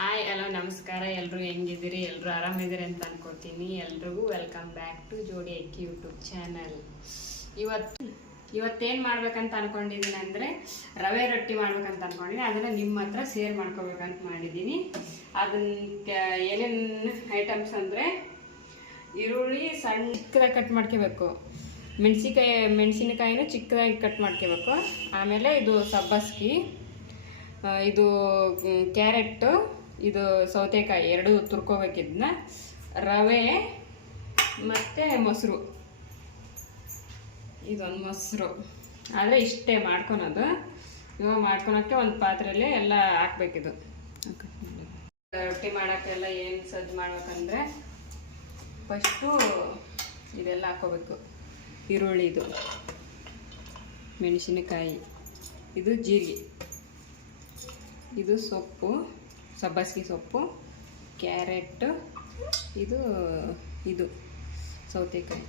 Hi hello ನಮಸ್ಕಾರ. ಎಲ್ಲರೂ ಹೆಂಗಿದ್ದೀರಿ? ಎಲ್ಲರೂ ಆರಾಮಿದ್ದೀರಿ ಅಂತ ಅನ್ಕೋತೀನಿ. ಎಲ್ರಿಗೂ ವೆಲ್ಕಮ್ ಬ್ಯಾಕ್ ಟು ಜೋಡಿ ಅಕ್ಕಿ ಯೂಟ್ಯೂಬ್ ಚಾನಲ್ ಇವತ್ತು ಇವತ್ತೇನು ಮಾಡ್ಬೇಕಂತ ಅನ್ಕೊಂಡಿದ್ದೀನಿ ಅಂದರೆ ರವೆ ರೊಟ್ಟಿ ಮಾಡ್ಬೇಕಂತ ಅನ್ಕೊಂಡಿದ್ದೀನಿ. ಅದನ್ನು ನಿಮ್ಮ ಹತ್ರ ಶೇರ್ ಮಾಡ್ಕೋಬೇಕಂತ ಮಾಡಿದ್ದೀನಿ. ಅದನ್ನ ಏನೇನು ಐಟಮ್ಸ್ ಅಂದರೆ ಈರುಳ್ಳಿ ಸಣ್ಣ, ಚಿಕ್ಕದಾಗಿ ಕಟ್ ಮಾಡ್ಕೋಬೇಕು. ಮೆಣಸಿಕಾಯಿ ಮೆಣಸಿನಕಾಯಿನ ಚಿಕ್ಕದಾಗಿ ಕಟ್ ಮಾಡ್ಕೋಬೇಕು. ಆಮೇಲೆ ಇದು ಸಬ್ಬಸ್ಗಿ ಇದು ಕ್ಯಾರೆಟು ಕ್ಯಾರೆಟ್ಟು ಇದು ಸೌತೆಕಾಯಿ ಎರಡು ತುರ್ಕೋಬೇಕಿದ್ನ. ರವೆ ಮತ್ತು ಮೊಸರು. ಇದೊಂದು ಮೊಸರು. ಆದರೆ ಇಷ್ಟೇ ಮಾಡ್ಕೊಳೋದು. ಇವಾಗ ಮಾಡ್ಕೊಳಕ್ಕೆ ಒಂದು ಪಾತ್ರೆಯಲ್ಲಿ ಎಲ್ಲ ಹಾಕ್ಬೇಕಿದು. ರೊಟ್ಟಿ ಮಾಡೋಕ್ಕೆಲ್ಲ ಏನು ಸಜ್ಜು ಮಾಡ್ಬೇಕಂದ್ರೆ ಫಸ್ಟು ಇದೆಲ್ಲ ಹಾಕೋಬೇಕು ಈರುಳ್ಳಿದು ಮೆಣಸಿನಕಾಯಿ ಇದು ಜೀರಿಗೆ ಇದು ಸೊಪ್ಪು. ಸಬ್ಬಸಿಗೆ ಸೊಪ್ಪು, ಕ್ಯಾರೆಟ್, ಇದು ಇದು, ಸೌತೆಕಾಯಿ.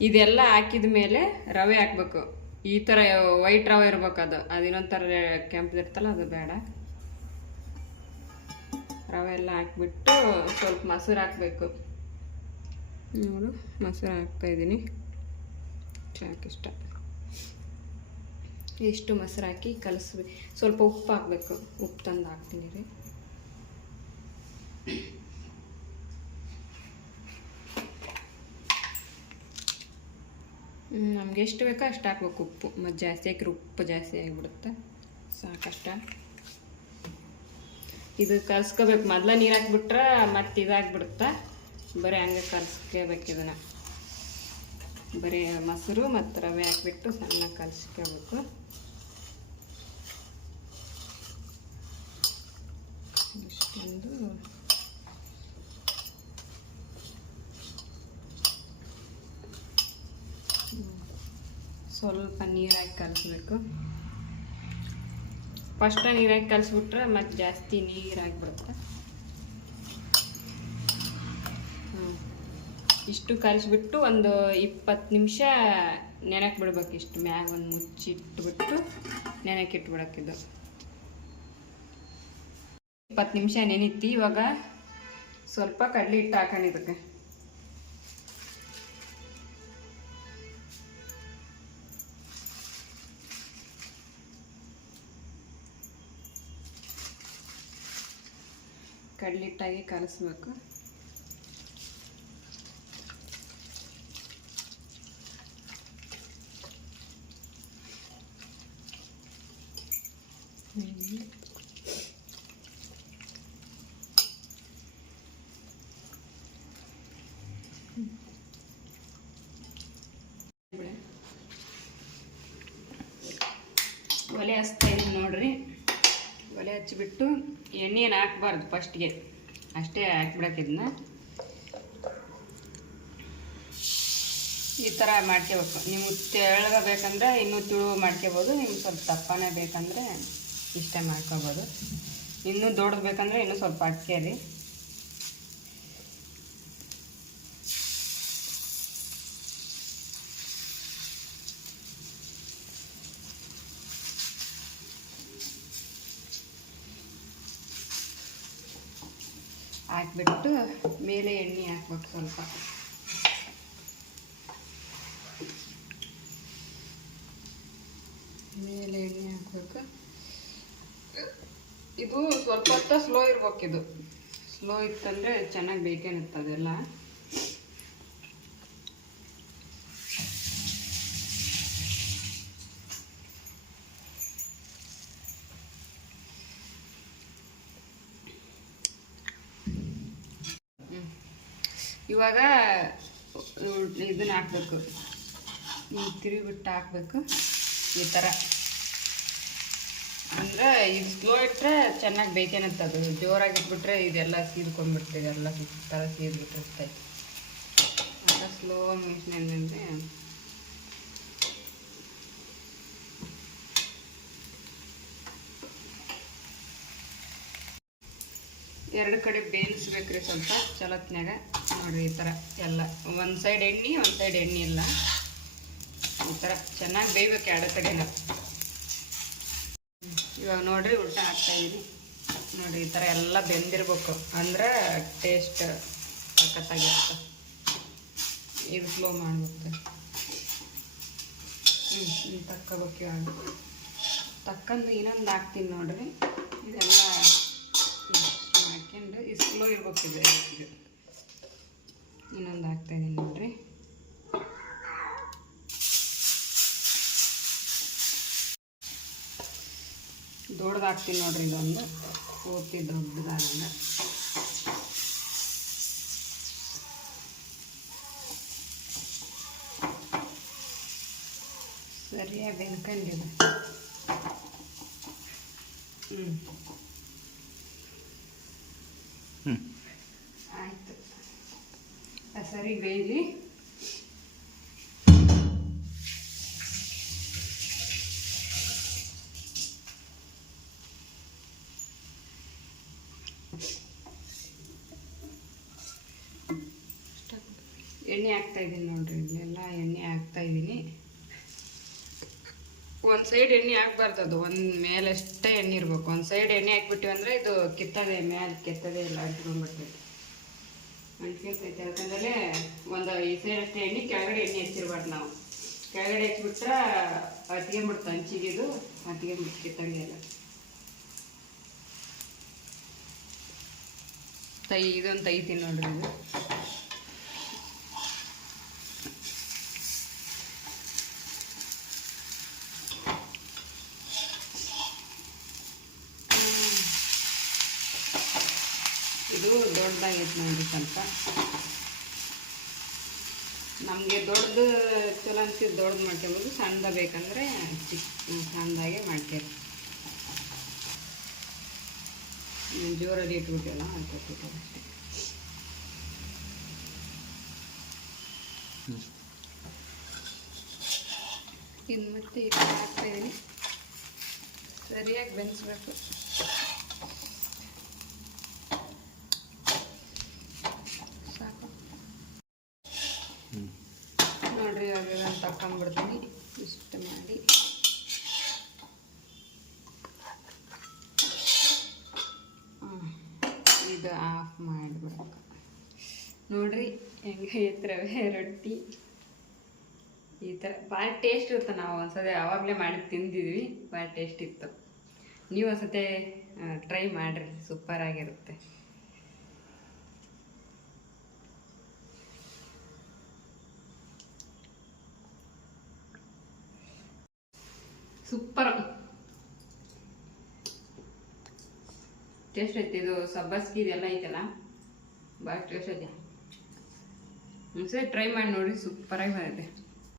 ಇದೆಲ್ಲ ಹಾಕಿದ ಮೇಲೆ ರವೆ ಹಾಕ್ಬೇಕು. ಈ ಥರ ವೈಟ್ ರವೆ ಇರ್ಬೇಕು ಅದು. ಅದು ಇನ್ನೊಂಥರ ಕೆಂಪದಿರ್ತಲ್ಲ ಅದು ಬೇಡ. ರವೆ ಎಲ್ಲ ಹಾಕ್ಬಿಟ್ಟು ಸ್ವಲ್ಪ ಮೊಸರು ಹಾಕಬೇಕು. ನೋಡು, ಮೊಸರು ಹಾಕ್ತಾಯಿದ್ದೀನಿ ಸಾಕಿಷ್ಟ ಇಷ್ಟು ಮೊಸರು ಹಾಕಿ ಕಲಿಸ್ಬೇಕು ಸ್ವಲ್ಪ ಉಪ್ಪು ಹಾಕಬೇಕು. ಉಪ್ಪು ತಂದು ಹಾಕ್ತೀನಿ ರೀ. ನಮ್ಗೆ ಎಷ್ಟು ಬೇಕೋ ಅಷ್ಟು ಹಾಕ್ಬೇಕು ಉಪ್ಪು. ಮತ್ತು ಜಾಸ್ತಿ ಹಾಕಿದ್ರೆ ಉಪ್ಪು ಜಾಸ್ತಿ ಆಗಿಬಿಡುತ್ತೆ. ಸಾಕಷ್ಟ. ಇದು ಕಲ್ಸ್ಕೋಬೇಕು. ಮೊದ್ಲ ನೀರು ಹಾಕ್ಬಿಟ್ರೆ ಮತ್ತೆ ಇದಾಗ್ಬಿಡುತ್ತೆ? ಬರೀ ಹಂಗೆ ಕಲ್ಸ್ಕೋಬೇಕು ಇದನ್ನು. ಬರೀ ಮೊಸರು ಮತ್ತು ರವೆ ಹಾಕ್ಬಿಟ್ಟು ಸಣ್ಣ ಕಲಸ್ಕೋಬೇಕು. ಇಷ್ಟೊಂದು. ಸ್ವಲ್ಪ ನೀರಾಗಿ ಕಲಸ್ಬೇಕು. ಫಸ್ಟ್ ನೀರಾಗಿ ಕಲಸ್ಬಿಟ್ರೆ ಮತ್ತು ಜಾಸ್ತಿ ನೀರಾಗಿಬಿಡುತ್ತೆ ಹ್ಞೂ ಇಷ್ಟು ಕಲಿಸ್ಬಿಟ್ಟು ಒಂದು ಇಪ್ಪತ್ತು ನಿಮಿಷ ನೆನಕ್ಕೆ ಬಿಡ್ಬೇಕು ಇಷ್ಟು ಮ್ಯಾಗ ಒಂದು ಮುಚ್ಚಿಟ್ಬಿಟ್ಟು ನೆನಕ್ಕೆ ಇಟ್ಬಿಡಕ್ಕಿದು ಇಪ್ಪತ್ತು ನಿಮಿಷ ನೆನಿತಿ, ಇವಾಗ ಸ್ವಲ್ಪ ಕಡ್ಲಿ ಹಿಟ್ಟು ಹಾಕೊಂಡಿದ್ದಕ್ಕೆ ಕಡ್ಲಿ ಹಿಟ್ಟಾಗಿ ಕಲಿಸ್ಬೇಕು. ಒಲೆ ಹಚ್ತಾ ಇದ್ದೀನಿ ನೋಡ್ರಿ. ಒಲೆ ಹಚ್ಚಿಬಿಟ್ಟು ಎಣ್ಣೆನ ಹಾಕ್ಬಾರ್ದು ಫಸ್ಟ್ಗೆ. ಅಷ್ಟೇ ಹಾಕ್ಬಿಡಕ್ಕಿದ್ನ ಈ ಥರ ಮಾಡ್ಕೋಬೇಕು. ನಿಮ್ಮ ತೆಳ್ಳಗ ಬೇಕಂದ್ರೆ ಇನ್ನೂ ತಿಳು ಮಾಡ್ಕೋಬೋದು ನಿಮ್ಗೆ ಸ್ವಲ್ಪ ದಪ್ಪನೇ ಬೇಕಂದರೆ ಇಷ್ಟೇ ಮಾಡ್ಕೋಬೋದು. ಇನ್ನೂ ದೊಡ್ಡದು ಬೇಕಂದ್ರೆ ಇನ್ನೂ ಸ್ವಲ್ಪ ಹಾಕ್ಯರಿ ಹಾಕ್ಬಿಟ್ಟು ಮೇಲೆ ಎಣ್ಣೆ ಹಾಕ್ಬೇಕು ಸ್ವಲ್ಪ. ಮೇಲೆ ಎಣ್ಣೆ ಹಾಕ್ಬೇಕು. ಇದು ಸ್ವಲ್ಪ ಹೊತ್ತ ಸ್ಲೋ ಇರ್ಬೇಕು ಇದು ಸ್ಲೋ ಇತ್ತಂದ್ರೆ ಚೆನ್ನಾಗಿ ಬೇಕೇನಿತ್ತು ಅದೆಲ್ಲ. ಇವಾಗ ಇದನ್ನ ಹಾಕ್ಬೇಕು. ತಿರುಗಿಬಿಟ್ಟು ಹಾಕ್ಬೇಕು. ಈ ಥರ ಅಂದ್ರೆ ಇದು ಸ್ಲೋ ಇಟ್ಟರೆ ಚೆನ್ನಾಗಿ ಬೇಕೇನಂತ ಅದು. ಜೋರಾಗಿ ಇಟ್ಬಿಟ್ರೆ ಇದೆಲ್ಲ ಸೀದ್ಕೊಂಡ್ಬಿಡ್ತದೆ ಇದೆಲ್ಲ ಥರ ಸೀದ್ಬಿಟ್ಟಿರುತ್ತೆ. ಸ್ಲೋ ಸ್ಲೋ ಏನಂದರೆ ಎರಡು ಕಡೆ ಬೇಯಿಸ್ಬೇಕ್ರಿ ಸ್ವಲ್ಪ ಚಲತ್ನ್ಯಾಗ. ನೋಡ್ರಿ ಈ ಥರ ಎಲ್ಲ. ಒಂದು ಸೈಡ್ ಎಣ್ಣೆ, ಒಂದು ಸೈಡ್ ಎಣ್ಣೆ ಇಲ್ಲ ಈ ಥರ ಚೆನ್ನಾಗಿ ಬೇಯ್ಬೇಕು ಎರಡು ಕಡೆನ ಇವಾಗ ನೋಡ್ರಿ ಊಟ ಹಾಕ್ತಾ ಇದೀನಿ. ನೋಡಿ, ಈ ಥರ ಎಲ್ಲ ಬೆಂದಿರ್ಬೇಕು. ಅಂದ್ರೆ ಟೇಸ್ಟ್ ಸಖತ್ತಾಗಿರುತ್ತೆ. ಇದು ಸ್ಲೋ ಮಾಡ್ಬೇಕು. ಹ್ಞೂ ತಕ್ಕೋಬೇಕು ಇವಾಗ. ತಕ್ಕಂದು ಇನ್ನೊಂದು ಹಾಕ್ತೀನಿ ನೋಡ್ರಿ. ಇದೆಲ್ಲ ಹಾಕ್ಯಂಡು ಇದು ಸ್ಲೋ ಇರ್ಬೇಕು ಇದು. ಇನ್ನೊಂದು ಹಾಕ್ತಾಯಿದ್ದೀನಿ ನೋಡ್ರಿ. ದೊಡ್ಡದು ಹಾಕ್ತೀನಿ ನೋಡ್ರಿ ಇದೊಂದು. ಪೂರ್ತಿ ದೊಡ್ಡದಾಗಿಲ್ಲ. ಸರಿಯಾಗಿ ಬೆಂದ್ಕೊಂಡಿದೆ ಹ್ಞೂ ಹ್ಞೂ ಸರಿ ಬೇಯಲಿ ಎಣ್ಣೆ ಹಾಕ್ತಾ ಇದ್ದೀನಿ ನೋಡ್ರಿ, ಇಲ್ಲೆಲ್ಲ ಎಣ್ಣೆ ಹಾಕ್ತಾ ಇದ್ದೀನಿ. ಒಂದು ಸೈಡ್ ಎಣ್ಣೆ ಹಾಕ್ಬಾರ್ದು ಅದು, ಒಂದು ಮೇಲಷ್ಟೇ ಎಣ್ಣೆ ಇರಬೇಕು. ಒಂದು ಸೈಡ್ ಎಣ್ಣೆ ಹಾಕ್ಬಿಟ್ಟಿವಿ ಅಂದರೆ ಇದು ಕಿತ್ತದೆ ಮೇಲೆ ಕೆತ್ತದೇ ಎಲ್ಲ ಅಂಟ್ಕೊಂಡ್ಬಿಡ್ತೈತೆ. ಅಂಟ್ಕೊತೈತೆ ಅದಕ್ಕಂದಲೇ ಒಂದು ಈ ಅಷ್ಟೇ ಎಣ್ಣೆ ಕೆಳಗಡೆ ಎಣ್ಣೆ ಹೆಚ್ಚಿರ್ಬಾರ್ದು ನಾವು. ಕೆಳಗಡೆ ಹೆಚ್ಚಿಬಿಟ್ರೆ ಹತ್ಕೊಂಡ್ಬಿಡ್ತು ಹಂಚಿಗಿದು ಹತ್ಕೊಂಡ್ಬಿಟ್ಟು ಕಿತ್ತಂಗೆ ಇಲ್ಲ ತೈ ಇದೊಂದು ತೈತಿ ನೋಡ್ರಿ ಇದು. ಇದು ದೊಡ್ಡದಾಗೈತೆ ನೋಡಿ ಸ್ವಲ್ಪ ನಮಗೆ ದೊಡ್ಡದು ಚಲೋ ಅನ್ಸಿದ್ದು ದೊಡ್ಡದು ಮಾಡ್ಕೊಬೋದು ಸಣ್ಣದ ಬೇಕಂದರೆ ಚಿಕ್ಕ ಸಣ್ಣದಾಗೆ ಮಾಡ್ಕೊರಿ. ಜೋರಲ್ಲಿ ಇಟ್ಬಿಟ್ಟಿಲ್ಲ ಅಷ್ಟೇ. ಇನ್ನು ಮತ್ತೆ ಹಾಕ್ತಾ ಹಾಕ್ತಾಯಿದ್ದೀನಿ ಸರಿಯಾಗಿ ಬೆನ್ಸ್ಬೇಕು ಸಾಕು ಹ್ಞೂ ನೋಡ್ರಿ ಇವಾಗ ನಾನು ತಕೊಂಡ್ಬಿಡ್ತೀನಿ ಇಷ್ಟು ಮಾಡಿ. ಇದು ಆಫ್ ಮಾಡಿಬಿಡಕ್ಕ ನೋಡ್ರಿ, ಹೆಂಗೆ ರವೆ ರೊಟ್ಟಿ. ಈ ಥರ ಭಾಳ ಟೇಸ್ಟ್ ಇರುತ್ತೆ ನಾವು ಒಂದ್ಸತಿ ಆವಾಗಲೇ ಮಾಡಿ ತಿಂದಿದ್ವಿ, ಭಾಳ ಟೇಸ್ಟ್ ಇತ್ತು. ನೀವು ಒಂದ್ಸತಿ ಟ್ರೈ ಮಾಡಿರಿ ಸೂಪರ್ ಸೂಪರ್. ಟೇಸ್ಟ್ ಐತೆ ಇದು ಸಬ್ಬಸ್ಗಿ ಇದೆಲ್ಲ ಐತಲ್ಲ? ಭಾಳ ಟೇಸ್ಟ್ ಐತೆ. ಒಂದ್ಸರಿ ಟ್ರೈ ಮಾಡಿ ನೋಡಿ, ಸೂಪರಾಗಿ ಬರುತ್ತೆ